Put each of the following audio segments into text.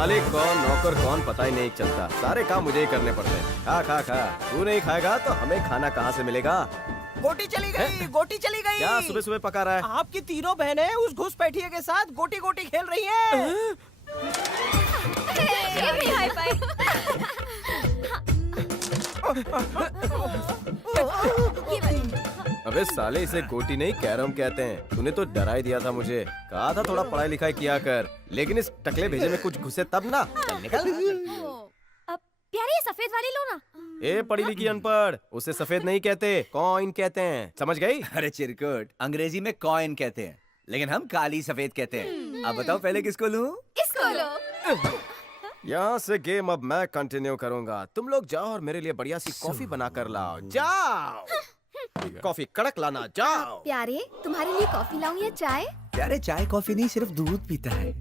मालिक कौन नौकर कौन पता ही नहीं चलता, सारे काम मुझे ही करने पड़ते हैं। खा खा खा, तू नहीं खाएगा तो हमें खाना कहाँ से मिलेगा? गोटी चली गई, गोटी चली गई। क्या सुबह सुबह पका रहा है? आपकी तीनों बहनें उस घुसपैठिए के साथ गोटी गोटी खेल रही हैं। ये भी हाई फाई। अबे साले, इसे गोटी नहीं कैरम कहते हैं। तूने तो डरा ही दिया था मुझे, कहा था थोड़ा पढ़ाई लिखाई किया कर, लेकिन इस टकले भेजे में कुछ घुसे तब ना। चल निकल। अब प्यारे ये सफेद वाली लो ना। ए पढ़ी लिखी अनपढ़, उसे सफेद नहीं कहते, कॉइन कहते हैं, समझ गई? अरे चिरकुट, अंग्रेजी में कॉइन कहते हैं, लेकिन हम काली सफेद कहते हैं। अब बताओ पहले किसको लूं? इसको लो। यहाँ से गेम अब मैं कंटिन्यू करूंगा। तुम लोग जाओ और मेरे लिए बढ़िया सी कॉफी बना कर लाओ। जाओ, कॉफी कड़क लाना, जाओ। प्यारे तुम्हारे लिए कॉफी लाऊं या चाय? प्यारे चाय कॉफी नहीं, सिर्फ दूध पीता है।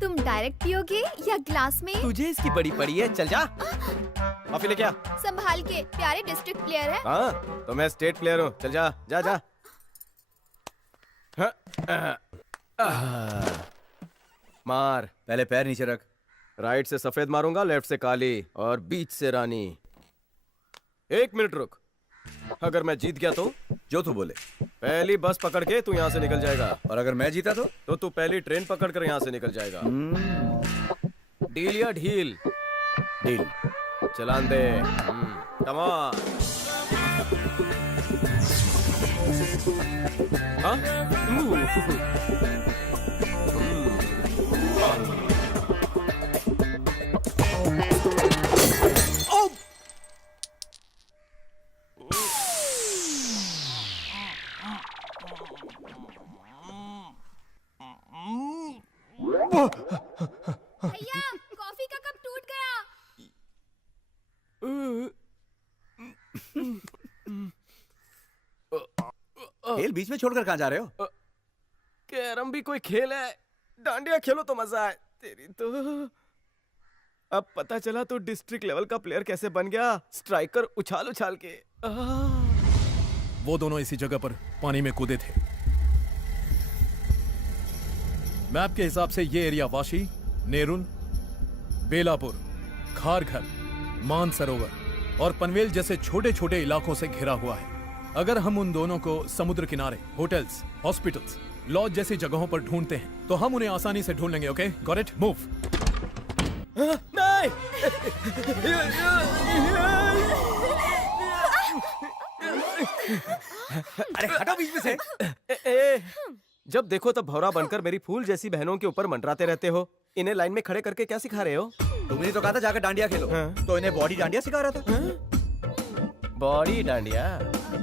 तुम डायरेक्ट पियोगे या ग्लास में? तुझे इसकी बड़ी पड़ी है, चल जा। कॉफी लेके आ। संभाल के, प्यारे डिस्ट्रिक्ट प्लेयर है। हाँ, तो मैं स्टेट प्लेयर हूँ, चल जा जा जा। मार। पहले पैर नीचे रख। राइट से सफेद मारूंगा, लेफ्ट से काली और बीच से रानी। 1 मिनट रुक, अगर मैं जीत गया तो? जो तू बोले। पहली बस पकड़ के तू यहाँ से निकल जाएगा, और अगर मैं जीता तो तू पहली ट्रेन पकड़ कर यहाँ से निकल जाएगा। डील या ढील? Deal. Challan they. Come on. भैया कॉफी का कप टूट गया। खेल बीच में छोड़कर कहाँ जा रहे हो? कैरम भी कोई खेल है, डांडिया खेलो तो मजा है। तेरी तो अब पता चला तो डिस्ट्रिक्ट लेवल का प्लेयर कैसे बन गया, स्ट्राइकर उछाल उछाल के। वो दोनों इसी जगह पर पानी में कूदे थे। मैप के हिसाब से ये एरिया वाशी, नेरुल, बेलापुर, खारघर, मानसरोवर और पनवेल जैसे छोटे छोटे इलाकों से घिरा हुआ है। अगर हम उन दोनों को समुद्र किनारे, होटल्स, हॉस्पिटल्स, लॉज जैसी जगहों पर ढूंढते हैं तो हम उन्हें आसानी से ढूंढ लेंगे। Okay, got it? मूव। नहीं। अरे हटो बीच में से। जब देखो तब भौरा बनकर मेरी फूल जैसी बहनों के ऊपर मंडराते रहते हो। इन्हें लाइन में खड़े करके क्या सिखा रहे हो? तुमने तो कहा था जाकर डांडिया खेलो। तो इन्हें बॉडी डांडिया सिखा रहा था। बॉडी डांडिया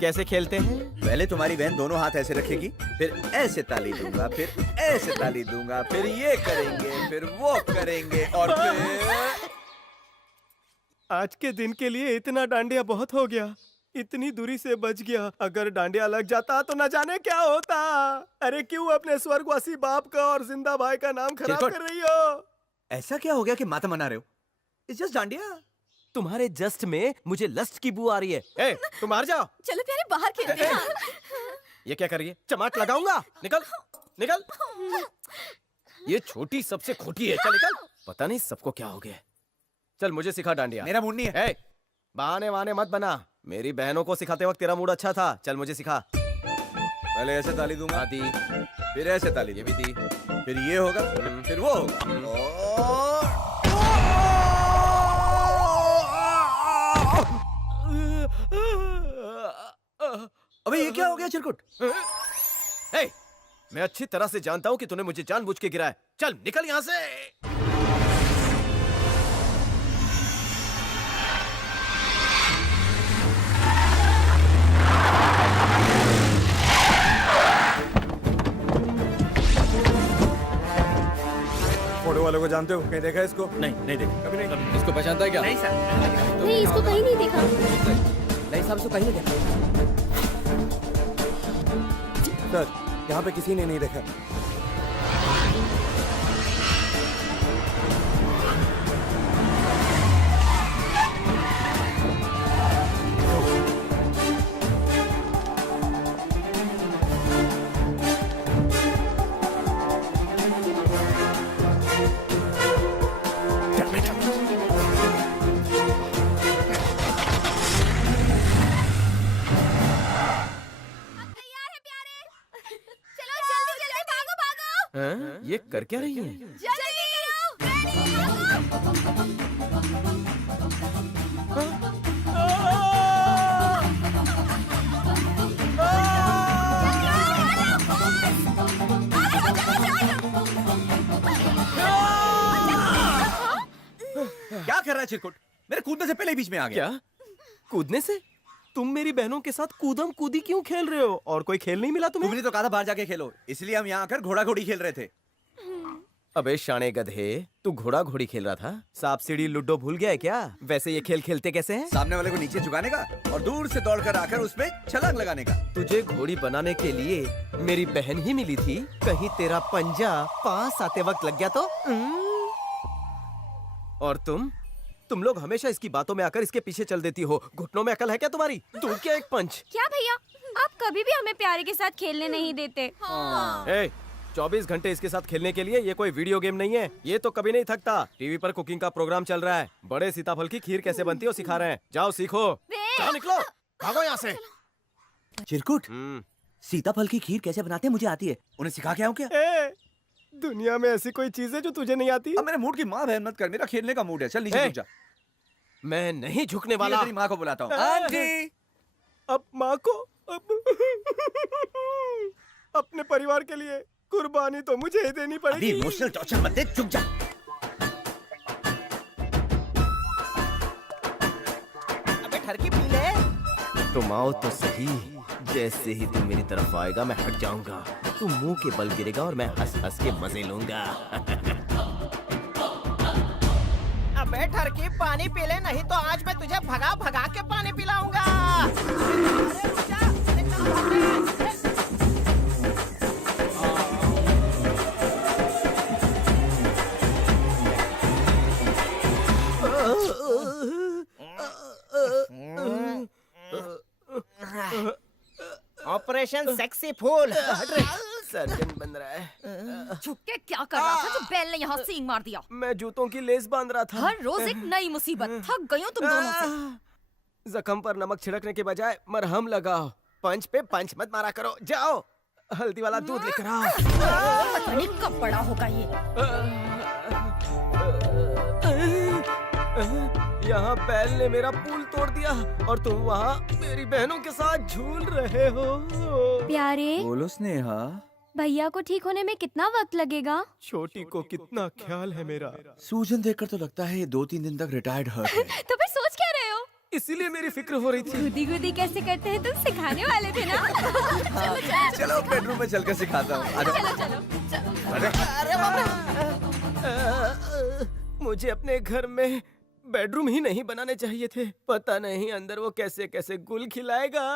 कैसे खेलते हैं? पहले तुम्हारी बहन दोनों हाथ ऐसे रखेगी, फिर ऐसे ताली दूंगा, फिर ऐसे ताली दूंगा, फिर ये करेंगे, फिर वो करेंगे और फिर। आज के दिन के लिए इतना डांडिया बहुत हो गया। इतनी दूरी से बच गया, अगर डांडिया लग जाता तो न जाने क्या होता। अरे क्यों अपने स्वर्गवासी बाप का और जिंदा भाई का नाम खराब कर रही हो? ऐसा क्या हो गया कि माता मना रहे हो? It's just dandiya. तुम्हारे जस्ट में मुझे लस्ट की बू आ रही है। ए, तुम बाहर जाओ। चलो प्यारे बाहर खेलते हैं। ये क्या कर रही है? चमाट लगाऊंगा। निकल निकल। ये छोटी सबसे खोटी है, चल निकल। पता नहीं सबको क्या हो गया। चल मुझे सिखा डांडिया। मेरा मूड नहीं है। बहाने वहाने मत बना। मेरी बहनों को सिखाते वक्त तेरा मूड अच्छा था। चल मुझे सिखा। पहले ऐसे ताली दूंगा, दी, फिर ऐसे ताली, ये भी दी, फिर ये होगा, फिर वो होगा। अबे ये क्या हो गया चिरकुट? मैं अच्छी तरह से जानता हूँ कि तूने मुझे जानबूझ के गिराया। चल निकल यहाँ से। फोटो वालों को जानते हो? कहीं देखा है इसको? नहीं नहीं देखा। कभी नहीं। इसको पहचानता है क्या? नहीं सर। नहीं, इसको कहीं नहीं देखा। नहीं साहब, इसको कहीं नहीं देखा। सर, यहाँ पे किसी ने नहीं देखा। हैं? ये कर क्या रही है? क्या कर रहा है चिरकुट? मेरे कूदने से पहले ही बीच में आ गया। क्या? कूदने से? तुम मेरी बहनों के साथ कूदम कूदी क्यों खेल रहे हो? और कोई खेल नहीं मिला तुम्हें? तुमने तो कहा था बाहर जाके खेलो, इसलिए हम यहाँ आकर घोड़ा घोड़ी खेल रहे थे। अबे शाणे गधे, तू घोड़ा घोड़ी खेल रहा था? सांप सीढ़ी लूडो भूल गया है क्या? वैसे ये खेल खेलते कैसे हैं? सामने वाले को नीचे झुकाने का और दूर से दौड़कर आकर उसमें छलांग लगाने का। तुझे घोड़ी बनाने के लिए मेरी बहन ही मिली थी। कहीं तेरा पंजा पास आते वक्त लग गया तो? और तुम लोग हमेशा इसकी बातों में आकर इसके पीछे चल देती हो। घुटनों में अकल है क्या तुम्हारी? तू क्या एक पंच? क्या भैया, आप कभी भी हमें प्यारे के साथ खेलने नहीं देते। ए, 24 घंटे इसके साथ खेलने के लिए ये कोई वीडियो गेम नहीं है। ये तो कभी नहीं थकता। टीवी पर कुकिंग का प्रोग्राम चल रहा है। बड़े सीताफल की खीर कैसे बनती है वो सिखा रहे हैं। जाओ सीखो। जाओ निकलो, भागो यहाँ से। चिरकुट, सीताफल की खीर कैसे बनाते हैं मुझे आती है, उन्हें सिखा के आऊं क्या? ए, दुनिया में ऐसी कोई चीज है जो तुझे नहीं आती? अब मेरे मूड की माँ बहन मत कर, मेरा खेलने का मूड है। चल नीचे ए, झुक जा। मैं नहीं झुकने ठीक है, वाला। तेरी माँ को बुलाता हूँ। आंटी, अब माँ को अपने परिवार के लिए कुर्बानी तो मुझे ही देनी अभी पड़ेगी। इमोशनल टॉर्चर मत दे, चुप जा। अबे ठरकी पी ले। तुम आओ तो सही। जैसे ही तुम मेरी तरफ आएगा मैं हट जाऊंगा। तुम मुंह के बल गिरेगा और मैं हंस हंस के मजे लूंगा। अबे ठरकी पानी पी ले, नहीं तो आज मैं तुझे भगा भगा के पानी पिलाऊंगा। ऑपरेशन सेक्सी फूल। सर्जन बन रहा है। छुप के क्या कर रहा था जो बैल ने यहाँ सींग मार दिया? मैं जूतों की लेस बांध रहा था। हर रोज एक नई मुसीबत। थक गई हूँ तुम दोनों से। जख्म पर नमक छिड़कने के बजाय मरहम लगाओ। पंच पे पंच मत मारा करो। जाओ हल्दी वाला दूध लेकर आओ। पता नहीं कब बड़ा होगा ये। यहाँ बैल ने मेरा पुल तोड़ दिया और तुम वहाँ मेरी बहनों के साथ झूल रहे हो। प्यारे, बोलो स्नेहा। भैया को ठीक होने में कितना वक्त लगेगा? छोटी को कितना ख्याल है मेरा। सूजन देखकर तो लगता है ये 2-3 दिन तक रिटायर्ड हर्ट है। तो फिर सोच क्या रहे हो? इसीलिए मेरी फिक्र हो रही थी। गुदी गुदी कैसे करते हैं तुम सिखाने वाले थे ना? चलो बेडरूम में चलकर सिखाता हूँ। मुझे अपने घर में बेडरूम ही नहीं बनाने चाहिए थे। पता नहीं अंदर वो कैसे कैसे गुल खिलाएगा।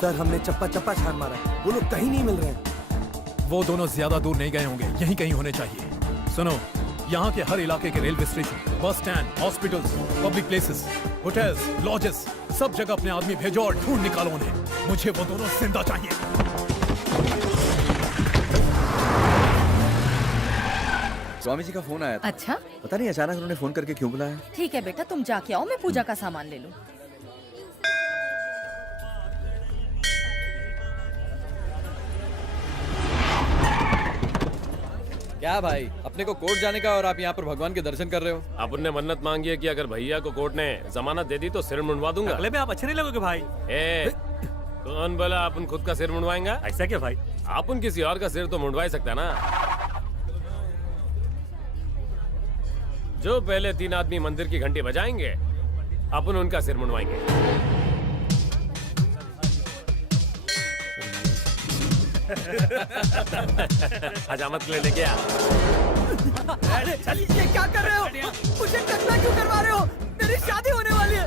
सर हमने चप्पा चप्पा छान मारा, वो लोग कहीं नहीं मिल रहे हैं। वो दोनों ज्यादा दूर नहीं गए होंगे, यहीं कहीं होने चाहिए। सुनो, यहाँ के हर इलाके के railway station, bus stand, hospitals, public places, hotels, lodges, सब जगह अपने आदमी भेजो और ढूंढ निकालो उन्हें। मुझे वो दोनों जिंदा चाहिए। स्वामी जी का फोन आया था। अच्छा, पता नहीं अचानक उन्होंने फोन करके क्यों बुलाया। ठीक है बेटा, तुम जाके आओ, मैं पूजा का सामान ले लूँ। क्या भाई, अपने को कोर्ट जाने का और आप यहाँ पर भगवान के दर्शन कर रहे हो? अपन ने मन्नत मांगी है कि अगर भैया को कोर्ट ने जमानत दे दी तो सिर मुंडवा दूंगा। अगले में आप अच्छे नहीं लगोगे भाई। ए, कौन बोला अपन खुद का सिर मुंडवाएंगा? ऐसा क्या भाई? अपन किसी और का सिर तो मुंडवा ही सकता है ना। जो पहले 3 आदमी मंदिर की घंटी बजाएंगे, अपन उनका सिर मुंडवाएंगे। हजामत के लिए लेके आ। अरे ये क्या कर रहे हो? मुझे टकला क्यों करवा रहे हो? मेरी शादी होने वाली है।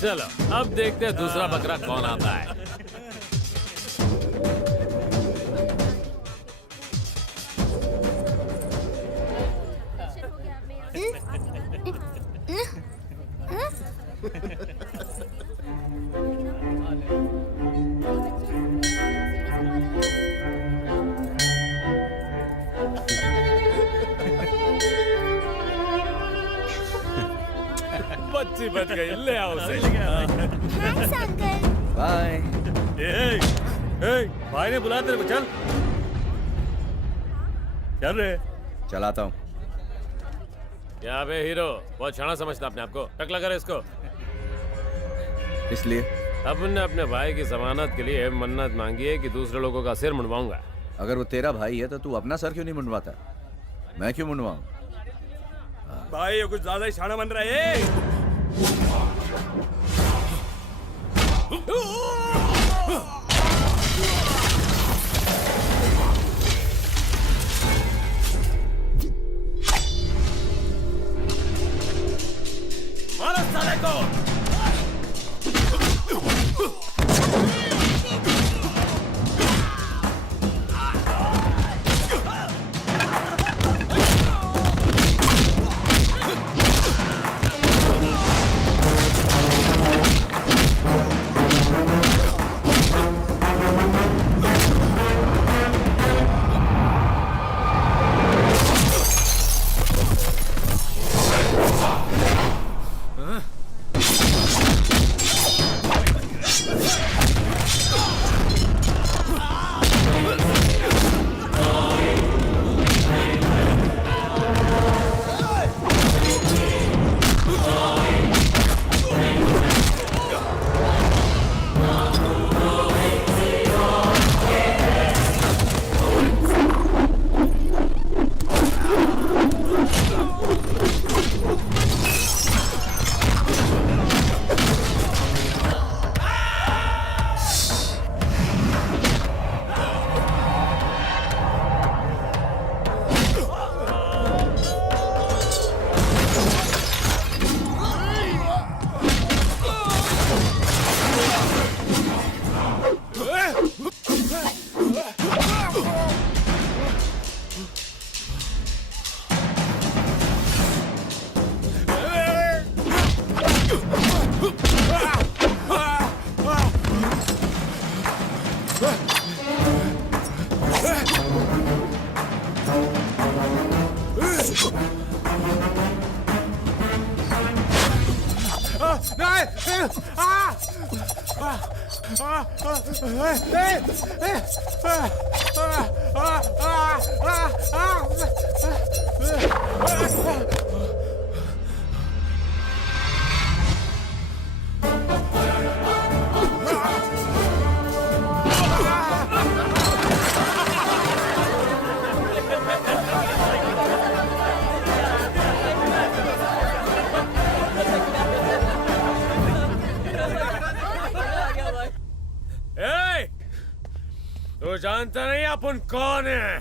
चलो अब देखते हैं दूसरा बकरा कौन आता है। बच्ची बच गई, ले आओ उसे। Thanks uncle. बाय। भाई ने बुलाया तेरे को, चल चल रे। चलाता हूँ। क्या बे हीरो, बहुत छाना समझता अपने आप को। टकला करे इसको। इसलिए अपन ने अपने भाई की जमानत के लिए मन्नत मांगी है कि दूसरे लोगों का सिर मुंडवाऊंगा। अगर वो तेरा भाई है तो तू अपना सर क्यों नहीं मुंडवाता? मैं क्यों मुंडवाऊं? भाई ये कुछ ज्यादा ही शाना बन रहा है। मारो साले को। तो जानता नहीं अपन कौन है?